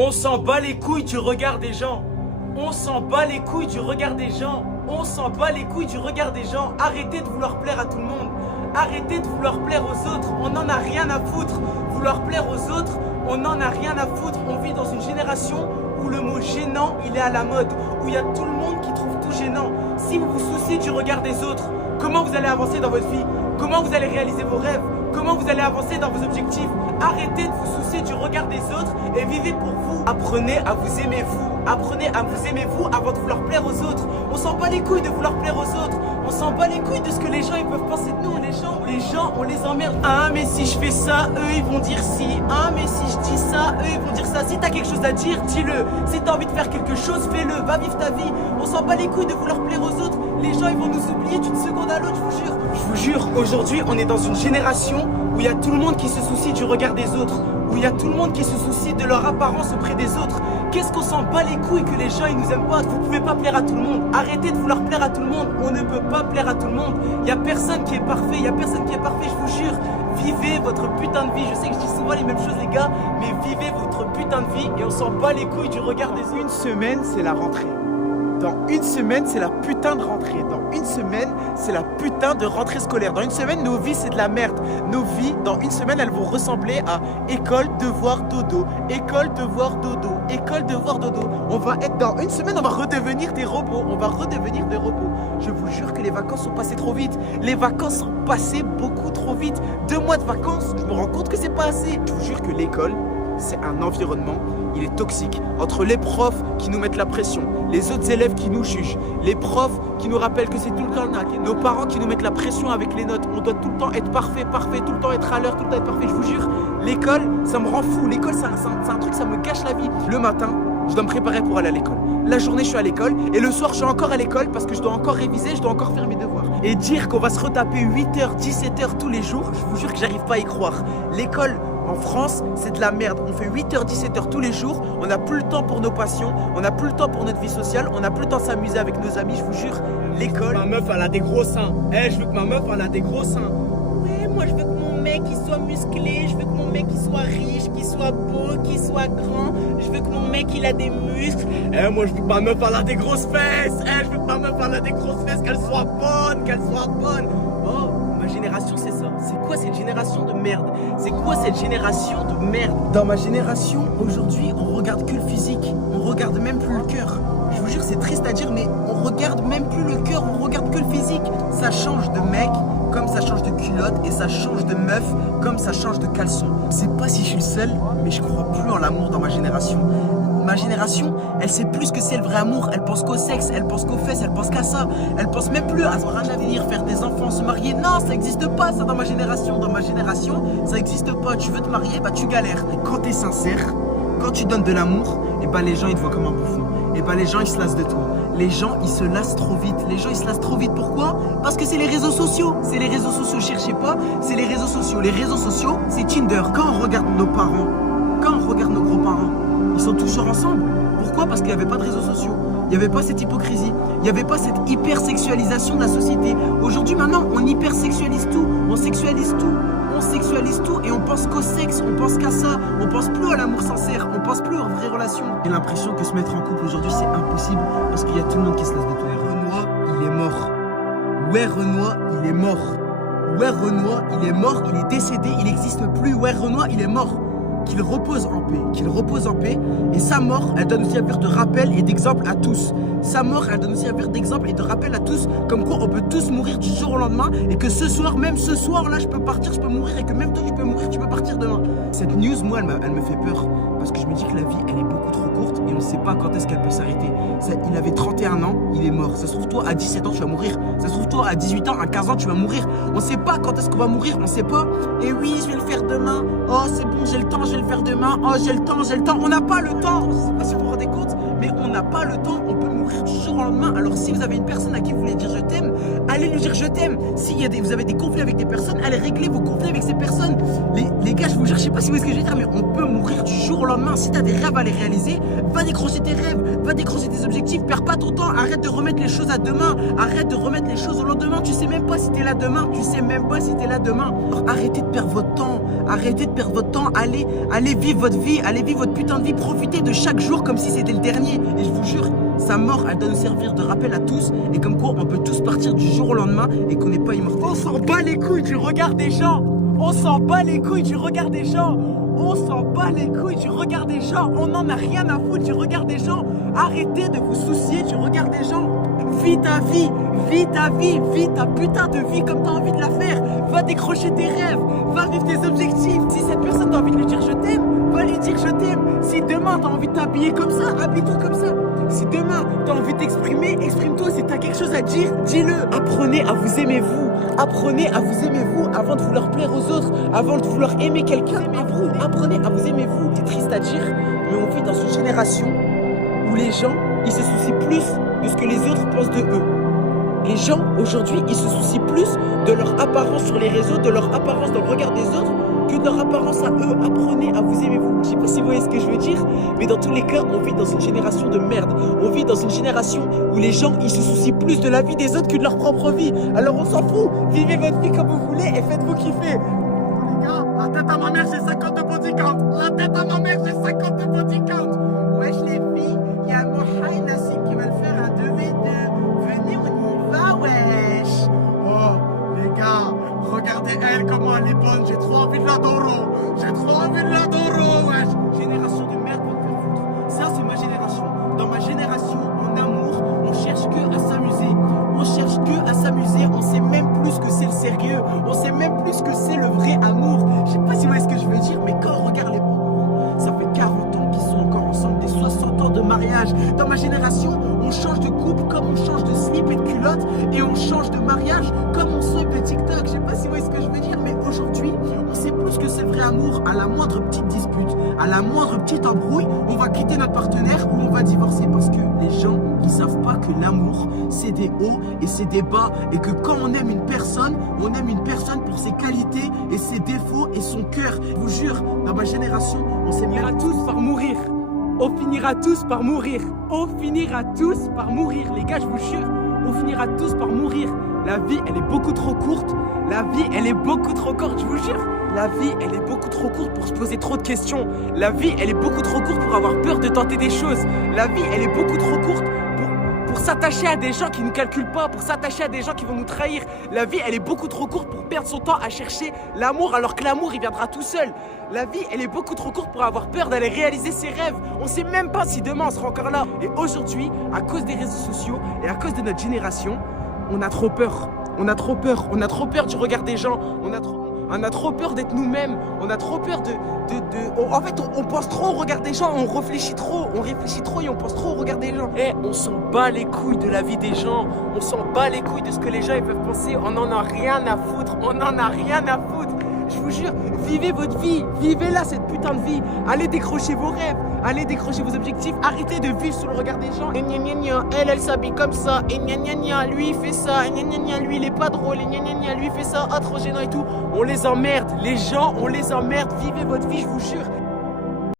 On s'en bat les couilles du regard des gens. On s'en bat les couilles du regard des gens. On s'en bat les couilles du regard des gens. Arrêtez de vouloir plaire à tout le monde. Arrêtez de vouloir plaire aux autres. On n'en a rien à foutre. Vouloir plaire aux autres, on n'en a rien à foutre. On vit dans une génération où le mot gênant, il est à la mode. Où il y a tout le monde qui trouve tout gênant. Si vous vous souciez du regard des autres, comment vous allez avancer dans votre vie? Comment vous allez réaliser vos rêves? Comment vous allez avancer dans vos objectifs? Arrêtez de vous soucier du regard des autres et vivez pour vous. Apprenez à vous aimer vous. Apprenez à vous aimer vous avant de vouloir plaire aux autres. On s'en bat les couilles de vouloir plaire aux autres. On s'en bat les couilles de ce que les gens ils peuvent penser de nous. Les gens, on les emmerde. Ah mais si je fais ça, eux ils vont dire si. Ah mais si je dis ça, eux ils vont dire ça. Si t'as quelque chose à dire, dis-le. Si t'as envie de faire quelque chose, fais-le. Va vivre ta vie. On s'en bat les couilles de vouloir plaire aux autres. Les gens ils vont nous oublier d'une seconde à l'autre, je vous jure. Je vous jure, aujourd'hui on est dans une génération où il y a tout le monde qui se soucie du regard des autres. Où il y a tout le monde qui se soucie de leur apparence auprès des autres. Qu'est-ce qu'on s'en bat les couilles que les gens ils nous aiment pas? Vous pouvez pas plaire à tout le monde. Arrêtez de vouloir plaire à tout le monde. On ne peut pas plaire à tout le monde. Il y a personne qui est parfait. Il y a personne qui est parfait, je vous jure. Vivez votre putain de vie. Je sais que je dis souvent les mêmes choses les gars, mais vivez votre putain de vie et on s'en bat les couilles du regard des autres. Une semaine, c'est la rentrée. Dans une semaine, c'est la putain de rentrée. Dans une semaine, c'est la putain de rentrée scolaire. Dans une semaine, nos vies, c'est de la merde. Nos vies, dans une semaine, elles vont ressembler à école, devoir, dodo. École, devoir, dodo. École, devoir, dodo. On va être dans une semaine, on va redevenir des robots. On va redevenir des robots. Je vous jure que les vacances sont passées trop vite. Les vacances sont passées beaucoup trop vite. 2 mois de vacances, je me rends compte que c'est pas assez. Je vous jure que l'école, c'est un environnement, il est toxique. Entre les profs qui nous mettent la pression, les autres élèves qui nous jugent, les profs qui nous rappellent que c'est tout le temps le nac, nos parents qui nous mettent la pression avec les notes, on doit tout le temps être parfait, tout le temps être à l'heure, tout le temps être parfait. Je vous jure, l'école, ça me rend fou. L'école, c'est un truc, ça me gâche la vie. Le matin, je dois me préparer pour aller à l'école. La journée, je suis à l'école et le soir, je suis encore à l'école parce que je dois encore réviser, je dois encore faire mes devoirs. Et dire qu'on va se retaper 8h, 17h tous les jours, je vous jure que j'arrive pas à y croire. L'école, en France, c'est de la merde. On fait 8h, 17h tous les jours. On n'a plus le temps pour nos passions. On n'a plus le temps pour notre vie sociale. On n'a plus le temps de s'amuser avec nos amis. Je vous jure, l'école. Ma meuf, elle a des gros seins. Je veux que ma meuf, elle a des gros seins. Ouais, moi je veux que mon mec il soit musclé. Je veux que mon mec il soit riche, qu'il soit beau, qu'il soit grand. Je veux que mon mec il a des muscles. Moi, je veux que ma meuf, elle a des grosses fesses. Je veux que ma meuf, elle a des grosses fesses. Qu'elle soit bonne. Oh, ma génération, c'est ça. C'est quoi cette génération de merde? C'est quoi cette génération de merde? Dans ma génération, aujourd'hui, on regarde que le physique. On regarde même plus le cœur. Je vous jure, c'est triste à dire, mais on regarde même plus le cœur, on regarde que le physique. Ça change de mec comme ça change de culotte et ça change de meuf comme ça change de caleçon. Je sais pas si je suis le seul, mais je crois plus en l'amour dans ma génération. Ma génération, elle sait plus ce que c'est le vrai amour. Elle pense qu'au sexe, elle pense qu'aux fesses, elle pense qu'à ça. Elle pense même plus à avoir un avenir, faire des enfants, se marier. Non, ça n'existe pas ça dans ma génération. Dans ma génération, ça n'existe pas. Tu veux te marier, bah tu galères. Et quand t'es sincère, quand tu donnes de l'amour, et bah les gens ils te voient comme un bouffon. Et bah les gens ils se lassent de toi. Les gens ils se lassent trop vite. Les gens ils se lassent trop vite. Pourquoi? Parce que c'est les réseaux sociaux. C'est les réseaux sociaux, cherchez pas. C'est les réseaux sociaux. Les réseaux sociaux, c'est Tinder. Quand on regarde nos parents, quand on regarde nos gros-parents, ils sont toujours ensemble. Pourquoi? Parce qu'il n'y avait pas de réseaux sociaux. Il n'y avait pas cette hypocrisie. Il n'y avait pas cette hypersexualisation de la société. Aujourd'hui, maintenant, on hypersexualise tout. On sexualise tout. On sexualise tout et on pense qu'au sexe, on pense qu'à ça. On pense plus à l'amour sincère. On pense plus aux vraies relations. J'ai l'impression que se mettre en couple aujourd'hui, c'est impossible parce qu'il y a tout le monde qui se lasse de toi. Renoir, il est mort. Ouais, Renoir, il est mort. Ouais, Renoir, il est mort. Il est décédé. Il n'existe plus. Ouais, Renoir, il est mort. Qu'il repose en paix, qu'il repose en paix. Et sa mort, elle doit nous servir de rappel et d'exemple à tous. Sa mort, elle doit nous servir d'exemple et de rappel à tous, comme quoi on peut tous mourir du jour au lendemain et que ce soir, même ce soir, là, je peux partir, je peux mourir et que même toi, tu peux mourir, tu peux partir demain. Cette news, moi, elle me fait peur parce que je me dis que la vie, elle est beaucoup trop courte et on ne sait pas quand est-ce qu'elle peut s'arrêter. Il avait 31 ans, il est mort. Ça se trouve, toi, à 17 ans, tu vas mourir. Ça se trouve, toi, à 18 ans, à 15 ans, tu vas mourir. On ne sait pas quand est-ce qu'on va mourir, on ne sait pas. Et oui, je vais le faire demain. Oh, c'est bon, j'ai le temps, je vais le faire demain. Oh, j'ai le temps. On n'a pas le temps. Je ne sais pas si vous vous rendez compte, mais on n'a pas le temps. On peut mourir du jour au lendemain. Alors, si vous avez une personne à qui vous voulez dire je t'aime, allez lui dire je t'aime. Si vous avez des conflits avec des personnes, allez régler vos conflits avec ces personnes. Les gars, je vous jure, je sais pas si vous voyez ce que je veux dire, mais on peut mourir du jour au lendemain. Si tu as des rêves à les réaliser, va décrocher tes rêves, va décrocher tes objectifs. Perds pas ton temps. Arrête de remettre les choses à demain. Arrête de remettre les choses au lendemain. Tu sais même pas si t'es là demain. Alors, arrêtez de perdre votre temps. Arrêtez de perdre votre temps. Allez vivre votre vie. Allez vivre votre putain de vie. Profitez de chaque jour comme si c'était le dernier. Et je vous jure, sa mort, elle doit nous servir de rappel à tous. Et comme quoi, on peut tous partir du jour au lendemain et qu'on n'est pas immortel. On s'en bat les couilles du regard des gens. On s'en bat les couilles du regard des gens. On s'en bat les couilles du regard des gens. On n'en a rien à foutre du regard des gens. Arrêtez de vous soucier du regard des gens. Vis ta vie, vis ta vie, vis ta putain de vie comme t'as envie de la faire. Va décrocher tes rêves, va vivre tes objectifs. Si cette personne t'as envie de lui dire je t'aime, va lui dire je t'aime. Si demain t'as envie de t'habiller comme ça, habille-toi comme ça. Si demain t'as envie de t'exprimer, exprime-toi. Si t'as quelque chose à dire, dis-le. Apprenez à vous aimer vous. Apprenez à vous aimer vous avant de vouloir plaire aux autres, avant de vouloir aimer quelqu'un. Apprenez à vous aimer vous. C'est triste à dire, mais on vit dans une génération où les gens, ils se soucient plus de ce que les autres pensent de eux. Les gens, aujourd'hui, ils se soucient plus de leur apparence sur les réseaux, de leur apparence dans le regard des autres, que de leur apparence à eux. Apprenez à vous aimer vous. Je sais pas si vous voyez ce que je veux dire, mais dans tous les cas, on vit dans une génération de merde. On vit dans une génération où les gens, ils se soucient plus de la vie des autres que de leur propre vie. Alors on s'en fout. Vivez votre vie comme vous voulez et faites-vous kiffer. Les gars, la tête à ma mère, j'ai 50 de body count. La tête à ma mère, j'ai 50 de body count. Wesh les filles, il y a Mohaï Nassim qui va le faire un 2v2. Venez, on y va, wesh. Oh, les gars, regardez elle, comment elle est bonne. J'ai trop envie de l'adorer. J'ai trop envie de l'adorer, wesh. Génération de merde pour me faire foutre. Ça, c'est ma génération. Dans ma génération, en amour, on cherche que à s'amuser. On cherche que à s'amuser. On sait même plus ce que c'est le sérieux. On sait même plus ce que c'est le vrai amour. Je sais pas si vous voyez ce que je veux dire, mais quand on regarde les beaux, ça fait 40 ans qu'ils sont encore ensemble, des 60 ans de mariage. Dans ma génération, on change de couple comme on change de slip et de culotte, et on change de mariage comme on swipe de TikTok. Je sais pas si vous voyez ce que je veux dire, mais aujourd'hui, on sait plus ce que c'est le vrai amour. À la moindre petite dispute, à la moindre petite embrouille, on va quitter notre partenaire ou on va divorcer, parce que les gens, ils savent pas que l'amour, c'est des hauts et c'est des bas, et que quand on aime une personne pour ses qualités et ses défauts et son cœur. Je vous jure, dans ma génération, on s'est On mis finira tous par mourir. On finira tous par mourir. On finira tous par mourir. Les gars, je vous jure, on finira tous par mourir. La vie, elle est beaucoup trop courte. La vie, elle est beaucoup trop courte, je vous jure. La vie, elle est beaucoup trop courte pour se poser trop de questions. La vie, elle est beaucoup trop courte pour avoir peur de tenter des choses. La vie, elle est beaucoup trop courte pour s'attacher à des gens qui ne nous calculent pas, pour s'attacher à des gens qui vont nous trahir. La vie, elle est beaucoup trop courte pour perdre son temps à chercher l'amour, alors que l'amour, il viendra tout seul. La vie, elle est beaucoup trop courte pour avoir peur d'aller réaliser ses rêves. On sait même pas si demain on sera encore là. Et aujourd'hui, à cause des réseaux sociaux et à cause de notre génération, on a trop peur. On a trop peur. On a trop peur du regard des gens. On a trop peur d'être nous-mêmes. On a trop peur en fait, on pense trop au regard des gens. On réfléchit trop et on pense trop au regard des gens. Et on s'en bat les couilles de la vie des gens. On s'en bat les couilles de ce que les gens ils peuvent penser. On en a rien à foutre. On en a rien à foutre. Je vous jure, vivez votre vie. Vivez-la, cette putain de vie. Allez décrocher vos rêves. Allez décrocher vos objectifs. Arrêtez de vivre sous le regard des gens. Et gna gna gna, elle s'habille comme ça. Et gna gna gna, lui il fait ça. Et gna gna gna, lui il est pas drôle. Et gna gna gna, lui il fait ça. Ah, trop gênant et tout. On les emmerde. Les gens, on les emmerde. Vivez votre vie, je vous jure.